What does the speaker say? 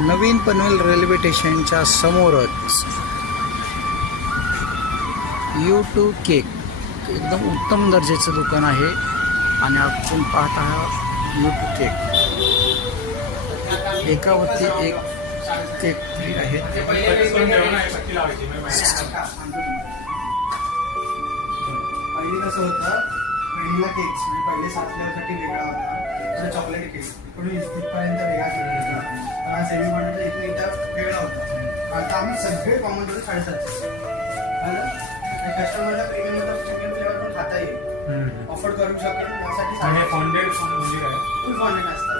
नवीन Panvel railway स्टेशनच्या समोरच U2 cake एकदम उत्तम दर्जाचं दुकान आहे आणि आपण पाहत आहात U2 केक एकावरती एक केक आहे. पहिली कसं होतं व्हॅनिला केक्स म्हणजे पहिले 7 फ्लेवरसाठी वेगळा होता तर चॉकलेट केक इकडून इथपर्यंत वेगळा केला होता पण हा सेमी बॉन्डचा इथं वेगळा होता. आता आम्ही सगळे कॉमन करून 750 कस्टमरला प्रीमियम मध्ये सेकंड फ्लेवर पण खाता येईल ऑफर करू शकेल यासाठी फुल फॉन्डेड असतात.